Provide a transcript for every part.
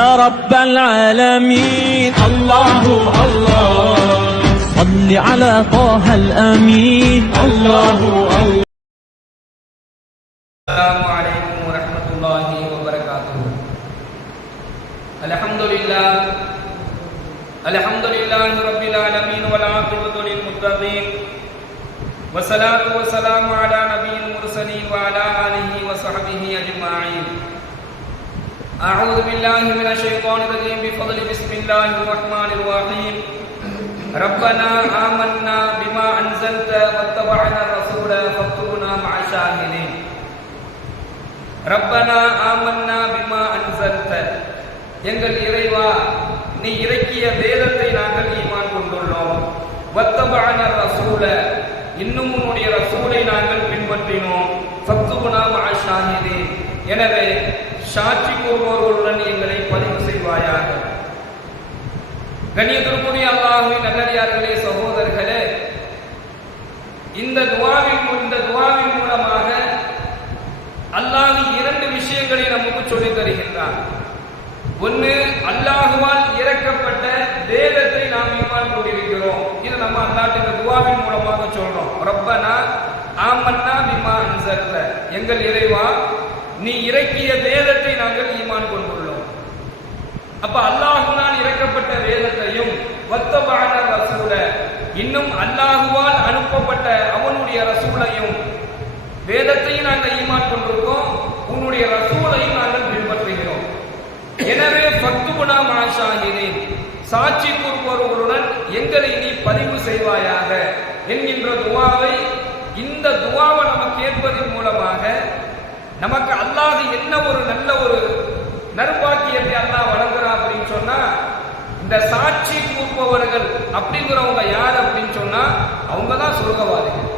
يا رب العالمين. الله الله. صل على طه الأمين. الله الله. السلام عليكم ورحمة الله وبركاته. الحمد لله الحمد لله رب العالمين والعاقبة للمتقين والصلاة والسلام على نبي المرسلين وعلى آله وصحبه أجمعين أعوذ بالله من الشيطان الرجيم بفضل بسم الله الرحمن الرحيم ربنا آمنا بما أنزلت واتبعنا الرسول فاكتبنا مع الشاهدين ரப்பனா ஆமன்னா பிமா அன்சல்த எங்கள் இறைவா நீ இறக்கிய வேதத்தை நாங்கள் ஈமான் கொண்டுள்ளோம் வத்தபான ரசூல இன்னும் உன்னுடைய ரசூலை நாங்கள் பின்பற்றினோம் ஃபக்துபுனா மஆஷாஹிதே எனவே சாட்சி கூறுபவர்களுடன் எங்களை பதிவு செய்வாயாக. கண்ணியத்திற்குரிய அல்லாஹுவின் நல்லடியார்களே சகோதரர்களே இந்த துவாவின் இந்த துவாவின் மூலமாக அல்லாஹ் இரண்டு விஷயங்களை நமக்கு சொல்லித் தருகின்றார். ஒன்று அல்லாஹுவால் இறக்கப்பட்ட வேதத்தை நாம் ஈமான் கொண்டிருக்கிறோம் இது நம்ம அல்லாஹ் இந்த துவாவின் மூலமாக சொல்றோம். ரப்பனா ஆமன்னா பிமா அன்சல்த எங்கள் இறைவா நீ இறக்கிய வேதத்தை நாங்கள் ஈமான் கொண்டுள்ளோம். அப்ப அல்லாஹுதான் இறக்கப்பட்ட வேதத்தையும் வத்தபான ரசூல இன்னும் அல்லாஹுவால் அனுப்பப்பட்ட அவனுடைய ரசூலையும் வேதத்தையும் நாங்கள் ஈமான் கொண்டிருக்கோம் உன்னுடைய ரசூலையும் நாங்கள் பின்பற்றுகிறோம். எனவே பத்துகுணா மாஷாகினேன் சாட்சி கூறுபவர்களுடன் எங்களை நீ பதிவு செய்வாயாக என்கின்ற துவாவை இந்த துவாவை நமக்கு கேட்பதன் மூலமாக நமக்கு அல்லாது என்ன ஒரு நல்ல ஒரு நற்பாக்கியத்தை அல்லாஹ் வழங்குறா அப்படின்னு சொன்னா இந்த சாட்சி கூறுபவர்கள் அப்படிங்கிறவங்க யார் அப்படின்னு சொன்னா அவங்க தான் சுருகவாதிகள்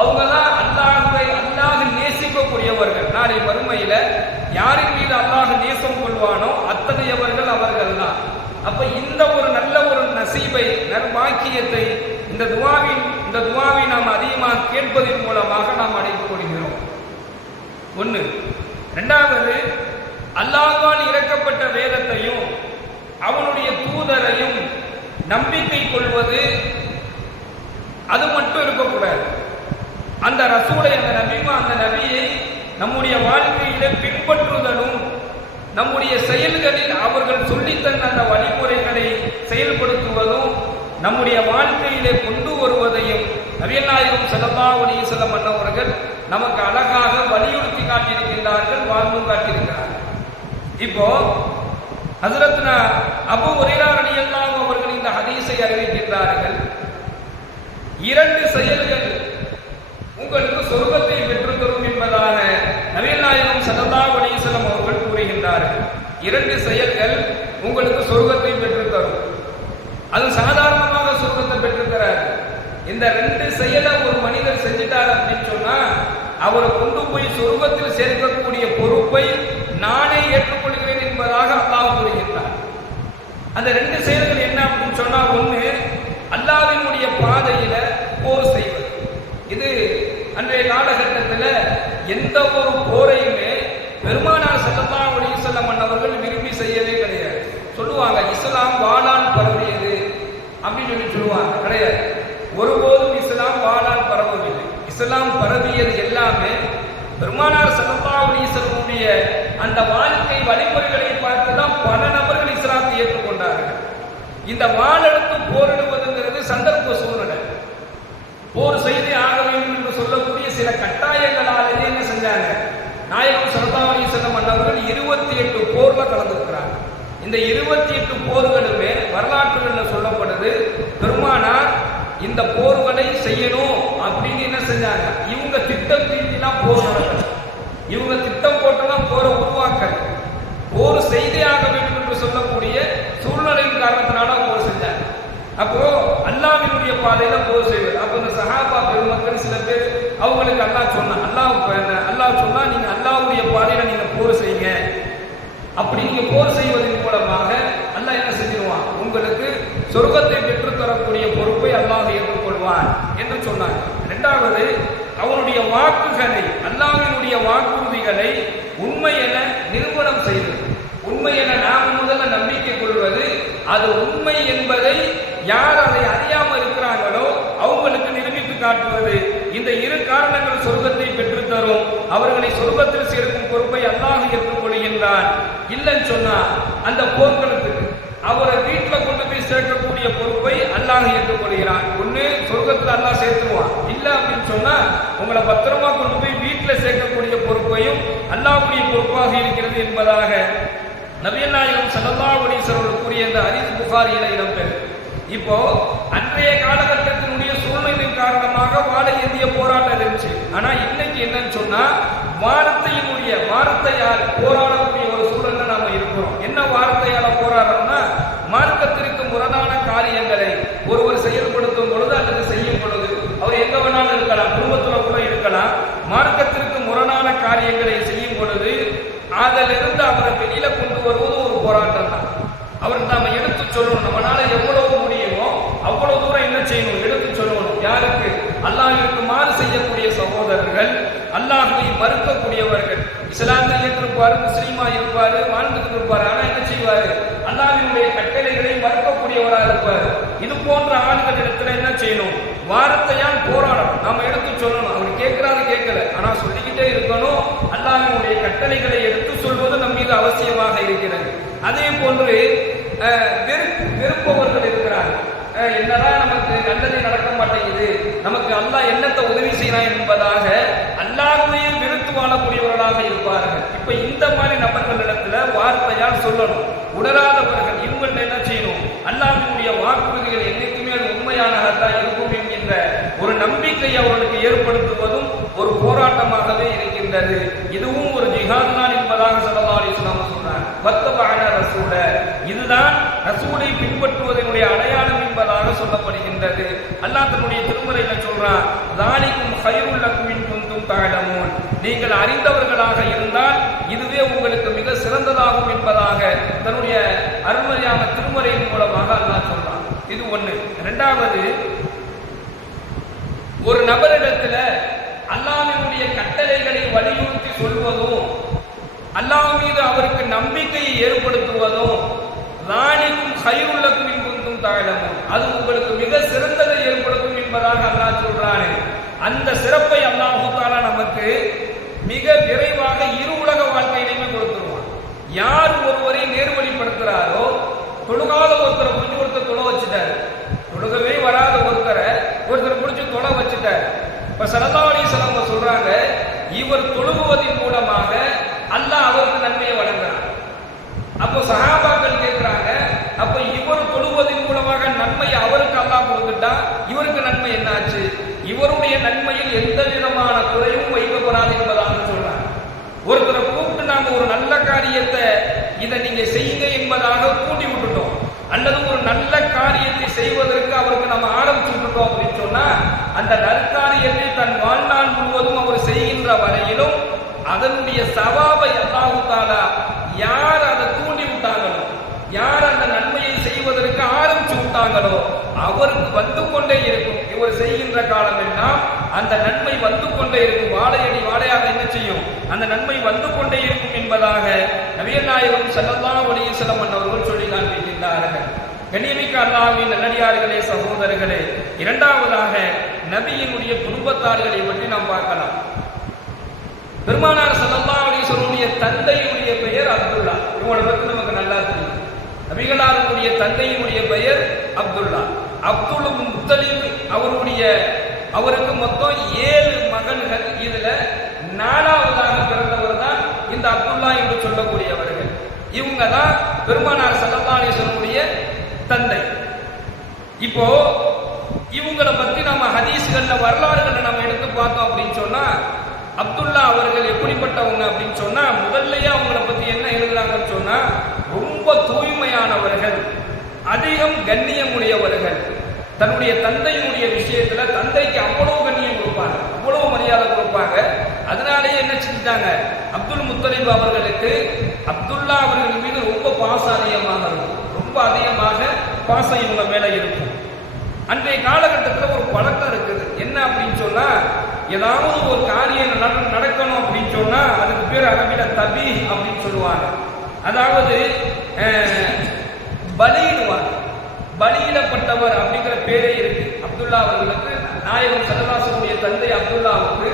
அவங்க தான் அல்லாஹை அல்லாஹ் நேசிக்கக்கூடியவர்கள். நாளை மறுமையில யாரின் மீது அல்லாஹ் நேசம் கொள்வானோ அத்தகையவர்கள் அவர்கள் தான் அப்ப இந்த ஒரு நல்ல ஒரு நசீபை நற்பாக்கியத்தை இந்த துவாவின் இந்த துவாவை நாம் அதிகமாக கேட்பதன் மூலமாக நாம் அடைந்து கொள்கிறோம். ஒன்று ரெண்டாவது அல்லாஹால் இறக்கப்பட்ட வேதத்தையும் அவனுடைய தூதரையும் நம்பிக்கை கொள்வது அது மட்டும் இருக்கக்கூடாது. அந்த ரசூலை அந்த நபிமா அந்த நபியை நம்முடைய வாழ்க்கையில பின்பற்றுதலும் நம்முடைய செயல்களில் அவர்கள் சொல்லித்தந்த அந்த வழிமுறைகளை செயல்படுத்துவதும் நம்முடைய வாழ்க்கையிலே கொண்டு வருவதையும் நவீனாயகம் செல்லமா ஒளிய செல்லம் அண்ணவர்கள் அன்னவர்கள் நமக்கு அழகாக வலியுறுத்தி காட்டியிருக்கின்றார்கள் வாழ்வும் காட்டியிருக்கிறார்கள். இப்போ ஹசரத்னா அபு உரையாரணி எல்லாம் அவர்கள் இந்த ஹதீஸை அறிவிக்கின்றார்கள். இரண்டு செயல்கள் உங்களுக்கு சொர்க்கத்தை பெற்றுத் தரும் என்பதாக நவீன நாயகம் ஸல்லல்லாஹு அலைஹி அவர்கள் கூறுகின்றார்கள். இரண்டு செயல்கள் உங்களுக்கு சொர்க்க பெற்றுத் தரும் அது சாதாரணமாக சொர்க்கத்தை பெற்றுத் தராது இந்த ரெண்டு செயலை ஒரு மனிதர் செஞ்சிட்டார் அப்படின்னு சொன்னா அவரை கொண்டு போய் சொர்க்கத்தில் சேர்க்கக்கூடிய பொறுப்பை நானே ஏற்றுக்கொள்கிறேன் என்பதாக அல்லாஹ் கூறுகின்றார். அந்த ரெண்டு செயல்கள் என்ன அப்படின்னு சொன்னா ஒண்ணு அல்லாவினுடைய பாதையில போர் செய்வது. இது அன்றைய காலகட்டத்தில் எந்த ஒரு போரையுமே பெருமானார் ஸல்லல்லாஹு அலைஹி வஸல்லம் பெருமானார் ஸல்லல்லாஹு அந்த வாழ்க்கை வழிமுறைகளை பார்த்து தான் பல நபர்கள் இஸ்லாத்தை ஏற்றுக்கொண்டார்கள். இந்த வாழெடுத்து போரிடுவதுங்கிறது சந்தர்ப்ப சூழ்நிலை. போர் செய்து ஆக வேண்டும் என்று சொல்லக்கூடிய சில கட்டாயங்களாலேயே என்ன செஞ்சாங்க? நாயகம் ஸல்லல்லாஹு அலைஹி அண்ணவர்கள் இருபத்தி எட்டு போர்ல கலந்துருக்கிறாங்க. இந்த இருபத்தி எட்டு போர்களுமே வரலாற்றுகளில் சொல்லப்படுது பெருமானார் இந்த போர்களை செய்யணும் செஞ்சாங்க. இவங்க திட்டம் தீட்டிலாம் போர் நடக்கல இவங்க திட்டம் போட்டுலாம் போரை உருவாக்கல போர் செய்தே ஆக வேண்டும் என்று சொல்லக்கூடிய சூழ்நிலையின் காரணத்தினால போர் செஞ்சாங்க. அப்போ அல்லாவினுடைய பாதையில போர் செய்வது. அப்போ இந்த சஹாபா பெருமக்கள் சில பேர் அவங்களுக்கு அல்லாஹ் சொன்ன அல்லாஹ் சொன்னா நீங்க அல்லாஹ்வுடைய பாதையில நீங்க போர் செய்யுங்க அப்படி நீங்க போர் செய்வதன் மூலமாக அல்லாஹ் என்ன செஞ்சிருவான் உங்களுக்கு சொர்க்கத்தை பெற்றுத் தரக்கூடிய பொறுப்பை அல்லாஹ் ஏற்றுக்கொள்வான் என்று சொன்னாங்க இரண்டாவது அவனுடைய வாக்குகளை அல்லாவினுடைய வாக்குறுதிகளை உண்மை என நிரூபணம் செய்வது உண்மை என நாம் முதல்ல நம்பிக்கை கொள்வது அது உண்மை என்பதை யார் அதை அறியாமல் இருக்கிறாங்களோ அவங்களுக்கு நிரூபித்து காட்டுவது. இந்த இரு காரணங்கள் சொர்க்கத்தை பெற்றுத் தரும் அவர்களை சொர்க்கத்தில் சேர்க்கும் பொறுப்பை அல்லாஹ் ஏற்றுக்கொள்கின்றான். இல்லைன்னு சொன்னா அந்த போர்களுக்கு அவரை வீட்டில் கொண்டு சேர்க்கக்கூடிய பொறுப்பை அல்லாஹ் ஏற்றுக்கொள்கிறான். ஒண்ணு சொர்க்கத்துல அல்லாஹ் சேர்த்துருவான். இல்ல அப்படின்னு சொன்னா உங்களை பத்திரமா கொண்டு போய் வீட்டுல சேர்க்கக்கூடிய பொறுப்பையும் அல்லாஹுடைய பொறுப்பாக இருக்கிறது என்பதாக நபிகள் நாயகம் ஸல்லல்லாஹு அலைஹி கூறிய இந்த அரிஸ் புகாரியில இடம்பெறு இப்போ அன்றைய காலகட்டத்தினுடைய சூழ்நிலையின் காரணமாக வாழை இந்திய போராட்டம் இருந்துச்சு. ஆனா இன்னைக்கு என்னன்னு சொன்னா வார்த்தையினுடைய வார்த்தையால் போராடக்கூடிய ஒரு சூழல்ல நாம இருக்கிறோம். என்ன வார்த்தையால போராடுறோம்னா மார்க்கத்திற்கு காரியங்களை ஒருவர் செயல்படுத்தும் பொழுது அல்லது செய்யும் பொழுது அவர் எங்க வேணாலும் இருக்கலாம் குடும்பத்துல கூட இருக்கலாம். மார்க்கத்திற்கு முரணான காரியங்களை செய்யும் பொழுது அதிலிருந்து அவரை வெளியில கொண்டு வருவது ஒரு போராட்டம் தான். அவர் நாம எடுத்து சொல்லணும் நம்மளால எவ்வளவு முடியுமோ அவ்வளவு தூரம் என்ன செய்யணும் எடுத்து சொல்லணும். யாருக்கு? அல்லாஹிற்கு மாறு செய்யக்கூடிய சகோதரர்கள் அல்லாஹை மறுக்கக்கூடியவர்கள். இஸ்லாத்தை ஏற்றிருப்பாரு முஸ்லீமா இருப்பாரு வாழ்ந்து இருப்பாரு ஆனா என்ன செய்வாரு அல்லாஹ்வினுடைய கட்டளைகளை மறுக்கக்கூடியவராக இருப்பார் இது போன்ற ஆண்களிடத்துல என்ன செய்யணும்? வார்த்தையால் போராடணும். நாம எடுத்து சொல்லணும். அவர் கேட்கிறாரு கேட்கல. ஆனா சொல்லிக்கிட்டே இருக்கணும். அல்லாஹ்வினுடைய கட்டளைகளை எடுத்து சொல்வது நம் மீது அவசியமாக இருக்கிறது. அதே போன்று வெறு- வெறுப்பவர்கள் இருக்கிறார்கள். என்னதான் நமக்கு நல்லது நடக்க மாட்டேங்குது. நமக்கு அல்லாஹ் என்னத்தை உதவி செய்யலாம் என்பதாக அல்லாஹையும் வெறுத்து வாழக்கூடியவர்களாக இருப்பார்கள். இப்ப இந்த மாதிரி நபர்களிடத்துல வார்த்தையால் சொல்லணும். உணராதவர்கள் இவங்க அல்லாஹினுடைய வாக்குறுதிகள் என்னைக்குமே அது உண்மையானதான் இருக்கும் என்கின்ற ஒரு நம்பிக்கை அவர்களுக்கு ஏற்படுத்துவதும் ஒரு போராட்டமாகவே இருக்கின்றது. இதுவும் ஒரு ஜிஹாத் தான் என்பதாக ஸல்லல்லாஹு அலைஹி சொன்னார் பத்தபான ரசூட இதுதான் ரசூலை பின்பற்றுவதனுடைய அடையாளம் என்பதாக சொல்லப்படுகின்றது. அல்லாஹ் தன்னுடைய திருமறையில சொல்றான் தாலிக்கும் ஹைருல் குந்தும் தஅலமூன் நீங்கள் அறிந்தவர்களாக இருந்தால் இதுவே உங்களுக்கு மிக சிறந்ததாகும் என்பதாக தன்னுடைய அருள்மறையான திருமறையின் மூலமாக அல்லாஹ் சொல்றான். இது ஒண்ணு. இரண்டாவது ஒரு நபரிடத்துல அல்லாஹ்வினுடைய கட்டளைகளை வலியுறுத்தி சொல்வதும் அல்லாஹ் மீது அவருக்கு நம்பிக்கையை ஏற்படுத்துவதும் ராணிக்கும் கையுள்ளக்கும் இன்புந்தும் தாழமும் அது உங்களுக்கு மிக சிறந்ததை ஏற்படுத்தும் என்பதாக அல்லாஹ் சொல்றானே. அந்த சிறப்பை அல்லாஹூத்தாலா நமக்கு மிக விரைவாக இரு உலக வாழ்க்கையிலுமே கொடுத்துருவான் யார் ஒருவரை நேர்வழிப்படுத்துறாரோ தொழுகாத ஒருத்தரை புரிஞ்சு ஒருத்தர் தொலை வச்சுட்டாரு. தொழுகவே வராத ஒருத்தரை ஒருத்தர் புரிஞ்சு தொலை வச்சுட்டாரு. இப்ப சரதாவளி அலைஹி சொல்றாங்க இவர் தொழுகுவதன் மூலம் அல்லாஹ் அவருக்கு நன்மையை வழங்குறான் அப்போ சஹாபாக்கள் கேட்கிறாங்க அப்ப இவர் தொழுவதன் மூலமாக நன்மை அவருக்கு அல்லாஹ் கொடுத்துட்டா இவருக்கு நன்மை என்னாச்சு இவருடைய நன்மையில் எந்த விதமான குறையும் வைக்கப்படாது என்பதாக சொல்றாங்க ஒருத்தரை கூப்பிட்டு நாங்க ஒரு நல்ல காரியத்தை இதை நீங்க செய்யுங்க என்பதாக கூட்டி விட்டுட்டோம் அல்லது ஒரு நல்ல காரியத்தை செய்வதற்கு அவருக்கு நம்ம ஆரம்பிச்சு விட்டுட்டோம் அப்படின்னு சொன்னா அந்த நற்காரியத்தை தன் வாழ்நாள் முழுவதும் அவர் செய்கின்ற வரையிலும் அதனுடைய சவாபை அல்லாஹு யார் அதை தூண்டி விட்டாங்களோ யார் அந்த நன்மையை செய்வதற்கு ஆரம்பிச்சு விட்டாங்களோ அவருக்கு வந்து கொண்டே இருக்கும். இவர் செய்கின்ற காலம் எல்லாம் அந்த நன்மை வந்து கொண்டே இருக்கும். வாழையடி வாழையாக என்ன செய்யும்? அந்த நன்மை வந்து கொண்டே இருக்கும் என்பதாக நபிகள் நாயகம் ஸல்லல்லாஹு அலைஹி வஸல்லம் அவர்கள் சொல்லி காண்பிக்கின்றார்கள் கண்ணியமிக்க அல்லாவின் நல்லடியார்களே சகோதரர்களே இரண்டாவதாக நபியினுடைய குடும்பத்தார்களை பற்றி நாம் பார்க்கலாம். பெருமானார் ஸல்லல்லாஹு சொல்லுடைய தந்தையுடைய பெயர் அப்துல்லா. இவங்களை பற்றி நமக்கு நல்லா தெரியும். நபிகளாருடைய தந்தையினுடைய பெயர் அப்துல்லா. அப்துல் முத்தலிம் அவருடைய அவருக்கு மொத்தம் ஏழு மகன்கள். இதுல நாலாவதாக பிறந்தவர் தான் இந்த அப்துல்லா என்று சொல்லக்கூடியவர்கள். இவங்க தான் பெருமானார் ஸல்லல்லாஹு தந்தை. இப்போ இவங்களை பத்தி நம்ம ஹதீஸ்கள்ல வரலாறுகளை நம்ம எடுத்து பார்த்தோம் அப்படின்னு சொன்னா அப்துல்லா அவர்கள் எப்படிப்பட்டவங்க அப்படின்னு சொன்னா முதல்லயே அவங்கள பத்தி என்ன எழுதுறாங்கன்னு சொன்னா ரொம்ப தூய்மையானவர்கள் அதிகம் கண்ணியமுடையவர்கள். தன்னுடைய தந்தையினுடைய விஷயத்துல தந்தைக்கு அவ்வளவு கண்ணியம் கொடுப்பாங்க அவ்வளவு மரியாதை கொடுப்பாங்க. அதனாலேயே என்ன செஞ்சாங்க அப்துல் முத்தலிப் அவர்களுக்கு அப்துல்லா அவர்கள் மீது ரொம்ப பாசம் அதிகமாக இருக்கும். ரொம்ப அதிகமாக பாசம் இவங்க மேல இருக்கும். அன்றைய காலகட்டத்தில் ஒரு பழக்கம் இருக்குது. என்ன அப்படின்னு சொன்னா ஏதாவது ஒரு காரியம் நடக்கணும் அப்படின்னு சொன்னா அதுக்கு பேர் அரபில தபி அப்படின்னு சொல்லுவாங்க. அதாவது பலியிடுவாங்க பலியிடப்பட்டவர் அப்படிங்கிற பேரே இருக்கு. அப்துல்லா அவர்களுக்கு நாயகம் சதவாசனுடைய தந்தை அப்துல்லாவுக்கு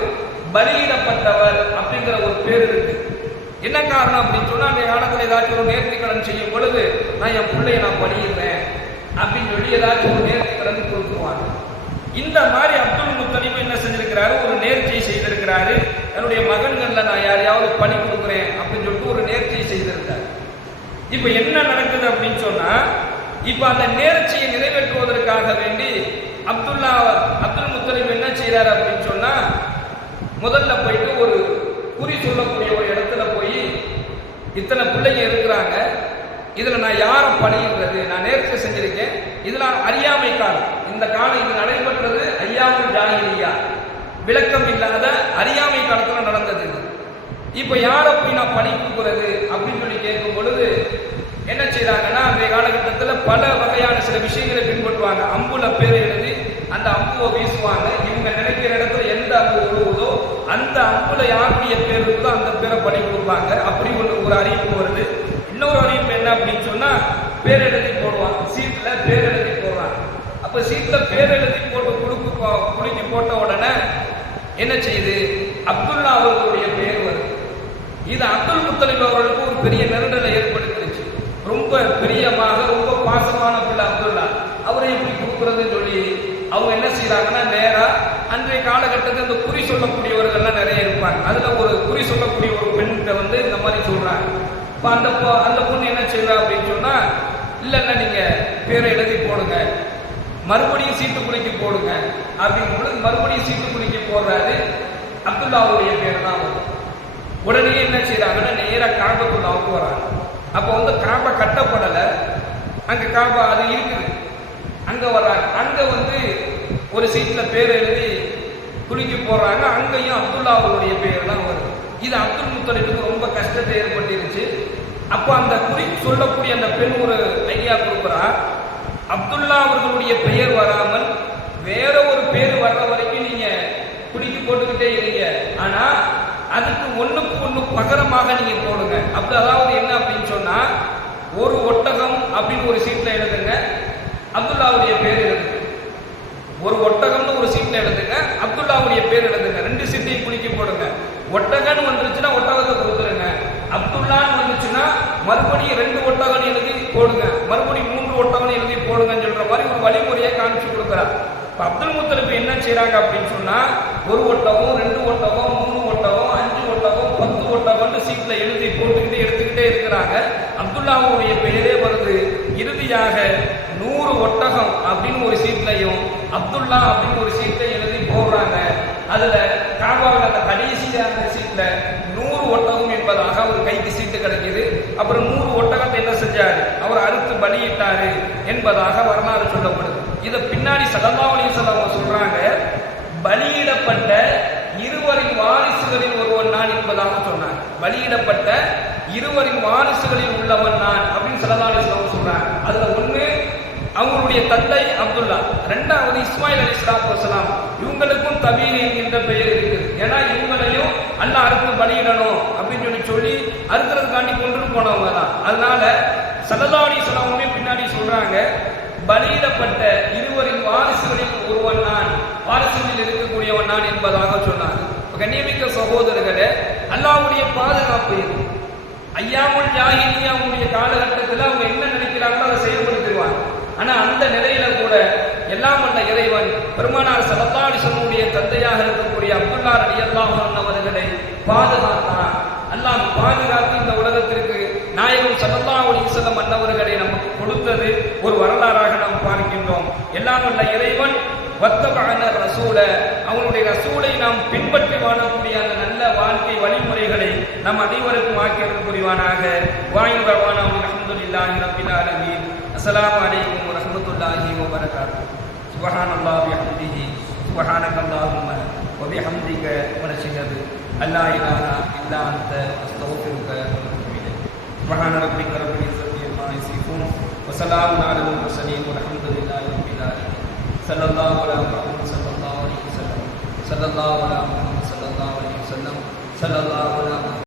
பலியிடப்பட்டவர் அப்படிங்கிற ஒரு பேர் இருக்கு. என்ன காரணம் அப்படின்னு சொன்னா அந்த காலத்தில் ஏதாச்சும் ஒரு நேர்த்தி கடன் செய்யும் பொழுது நான் என் பிள்ளைய நான் பலியிடுறேன் அப்படின்னு சொல்லி ஏதாச்சும் ஒரு நேர்த்தி கடன் கொடுத்துருவாங்க. இந்த மாதிரி அப்துல் முத்தலிப் என்ன செஞ்சிருக்கிறாரு? ஒரு நேர்ச்சியை செய்திருக்கிறாரு. என்னுடைய மகன்கள்ல நான் யாரையாவது பணி கொடுக்குறேன் அப்படின்னு சொல்லிட்டு ஒரு நேர்ச்சியை செய்திருக்காரு இப்ப என்ன நடக்குது அப்படின்னு சொன்னா இப்ப அந்த நேர்ச்சியை நிறைவேற்றுவதற்காக வேண்டி அப்துல்லா அப்துல் முத்தலிப் என்ன செய்யறாரு அப்படின்னு சொன்னா முதல்ல போயிட்டு ஒரு குறி சொல்லக்கூடிய ஒரு இடத்துல போய் இத்தனை பிள்ளைங்க இருக்கிறாங்க இதுல நான் யாரை பணியிடுறது நான் நேர்ச்சி செஞ்சிருக்கேன். இதுல அறியாமை காலம். இந்த காலம் இது நடைபெற்றது ஐயாவுல் ஜாகிரியா விளக்கம் இல்லாத அறியாமை காலத்துல நடந்தது இப்ப யாரை போய் நான் பணி கொடுக்குறது அப்படின்னு சொல்லி கேட்கும் பொழுது என்ன செய்தாங்கன்னா அன்றைய காலகட்டத்தில் பல வகையான சில விஷயங்களை பின்பற்றுவாங்க. அம்புல பேர் எழுதி அந்த அம்புவை வீசுவாங்க. இவங்க நினைக்கிற இடத்துல எந்த அம்பு உழுவுதோ அந்த அம்புல யாருடைய பேர் இருக்குதோ அந்த பேரை பணி கொடுப்பாங்க அப்படி ஒன்று ஒரு அறிவிப்பு வருது. இன்னொரு அறிவிப்பு என்ன அப்படின்னு சொன்னா பேர் எழுதி போடுவாங்க. சீட்ல பேர் எழுதி போடுறாங்க. அப்ப சீட்ல பேர் எழுதி போட்டு குடுக்கு போ- குலுக்கி போட்ட உடனே என்ன செய்யுது? அப்துல்லா அவர்களுடைய பேர் வருது. இது அப்துல் முத்தலிப் அவர்களுக்கு ஒரு பெரிய நெருடலை ஏற்படுத்திருச்சு ரொம்ப பிரியமாக ரொம்ப பாசமான பிள்ளை அப்துல்லா அவரை எப்படி கொடுக்குறதுன்னு சொல்லி அவங்க என்ன செய்யறாங்கன்னா நேரா அன்றைய காலகட்டத்தில் இந்த குறி சொல்லக்கூடியவர்கள்லாம் நிறைய இருப்பாங்க அதுல ஒரு குறி சொல்லக்கூடிய ஒரு பெண்கிட்ட வந்து இந்த மாதிரி சொல்றாங்க. இப்போ அந்த பொ- அந்த பொண்ணு என்ன செய்வா அப்படின்னு சொன்னா இல்லைன்னா நீங்க பேரை எழுதி போடுங்க. மறுபடியும் சீட்டு குலுக்கி போடுங்க. அப்படிங்கும்பொழுது மறுபடியும் சீட்டு குலுக்கி போடுறாரு அப்துல்லாவுடைய பேர் தான் வரும் உடனே என்ன செய்யறாங்கன்னா நேரா காபத்துள்ளாவுக்கு வராங்க. அப்போ வந்து காபா கட்டப்படலை. அங்க காபா அது இருக்குது. அங்க வர்றாங்க அங்க வந்து ஒரு சீட்ல பேர் எழுதி குலுக்கி போடுறாங்க அங்கேயும் அப்துல்லா அவருடைய பேர் தான் வருது இது அப்துல் முத்தலிப்புக்கு ரொம்ப கஷ்டத்தை ஏற்பட்டிருச்சு. அப்போ அந்த குறி சொல்லக்கூடிய அந்த பெண் ஒரு ஐடியா கொடுக்குறா. அப்துல்லா அவர்களுடைய பெயர் வராமல் வேற ஒரு பேர் வர்ற வரைக்கும் நீங்க குடிக்கு போட்டுக்கிட்டே இருங்க. ஆனா அதுக்கு ஒண்ணுக்கு ஒண்ணு பகரமாக நீங்க போடுங்க. அப்படி அதாவது என்ன அப்படின்னு சொன்னா ஒரு ஒட்டகம் அப்படின்னு ஒரு சீட்ல எழுதுங்க. அப்துல்லாவுடைய பேர் எழுதுங்க. ஒரு ஒட்டகம்னு ஒரு சீட் அப்துல்லாவுடைய பேர் எழுதுங்க. ரெண்டு சீட்டையும் குளிக்க போடுங்க. ஒட்டகன் வந்துருச்சுன்னா ஒட்டகத்தை கொடுத்துருங்க. அப்துல்லான்னு வந்துச்சுன்னா மறுபடியும் ரெண்டு ஒட்டகன் எழுதி போடுங்க. மறுபடியும் மூன்று ஒட்டகன் எழுதி போடுங்கன்னு சொல்ற மாதிரி ஒரு வழிமுறையை காமிச்சு கொடுக்குறார். அப்துல் முத்தலிப்பு என்ன செய்யறாங்க அப்படின்னு சொன்னா ஒரு ஒட்டகம் ரெண்டு ஒட்டகம் மூணு ஒட்டகம் அஞ்சு ஒட்டகம் பத்து ஒட்டகம்னு சீட்ல எழுதி போட்டுக்கிட்டு எடுத்துக்கிட்டே இருக்கிறாங்க. அப்துல்லாவுடைய பெயரே வருது. இறுதியாக நூறு ஒட்டகம் அப்படின்னு ஒரு சீட்லையும் அப்துல்லா அப்படின்னு ஒரு சீட்டை எழுதி போடுறாங்க. அதுல காபாவில் அந்த கடைசியான சீட்ல நூறு ஒட்டகம் என்பதாக அவர் கைக்கு சீட்டு கிடைக்குது. அப்புறம் நூறு ஒட்டகத்தை என்ன செஞ்சாரு? அவர் அறுத்து பலியிட்டாரு என்பதாக வரலாறு சொல்லப்படுது. இதை பின்னாடி சல்லல்லாஹு சொல்லவங்க அவங்க சொல்றாங்க பலியிடப்பட்ட இருவரின் வாரிசுகளில் ஒருவன் நான் என்பதாக சொன்னாங்க பலியிடப்பட்ட இருவரின் வாரிசுகளில் உள்ளவன் நான் அப்படின்னு சல்லல்லாஹு சொல்றாங்க. அதுல ஒண்ணு அவங்களுடைய தந்தை அப்துல்லா ரெண்டாவது இஸ்மாயில் அலி சலாத்து வசலாம். இவங்களுக்கும் தபீர் என்கின்ற பெயர் இருக்கு. ஏன்னா இவங்களையும் அண்ணா அறுத்து பலியிடணும் அப்படின்னு சொல்லி சொல்லி அறுக்கிறதுக்காண்டி கொண்டு போனவங்க தான். அதனால சல்லல்லாஹு சொல்லாமே பின்னாடி சொல்றாங்க பலியிடப்பட்ட இருவரின் வாரிசுகளில் ஒருவன் நான் வாரிசுகளில் இருக்கக்கூடியவன் நான் என்பதாக சொன்னாங்க. கண்ணியமிக்க சகோதரர்களே அல்லாவுடைய பாதுகாப்பு இது ஐயாமுல் அவங்களுடைய காலகட்டத்தில் அவங்க என்ன நினைக்கிறாங்களோ அதை செயல்படுத்திடுவாங்க ஆனா அந்த நிலையில கூட எல்லாம் வல்ல இறைவன் பெருமானார் சலத்தாடி சொல்லுடைய தந்தையாக இருக்கக்கூடிய அப்துல்லா அலி அன்ஹு அவர்களை பாதுகாத்தார். அல்லாஹ் பாதுகாத்து இந்த உலகத்திற்கு நாயகம் சலத்தா அலைஹி வஸல்லம் அன்னவர்களை நமக்கு கொடுத்தது ஒரு வரலாறாக நாம் பார்க்கின்றோம். எல்லாம் வல்ல இறைவன் வத்தபான ரசூல அவனுடைய ரசூலை நாம் பின்பற்றி வாழக்கூடிய அந்த நல்ல வாழ்க்கை வழிமுறைகளை நம் அனைவருக்கும் ஆக்கியது புரிவானாக. வாயு ரவானா அல்ஹம்துலில்லாஹி ரப்பில் ஆலமீன். அஸ்ஸலாமு அலைக்கும் سبحان الله بحمده سبحانك اللهم وبحمدك ونشهد أن لا إله إلا أنت أستغفرك ونتوب إليك سبحان ربك رب العزة عما يصفون وسلام على المرسلين والحمد لله رب العالمين صلى الله على محمد صلى الله عليه وسلم صلى الله على محمد صلى الله عليه وسلم صلى الله على محمد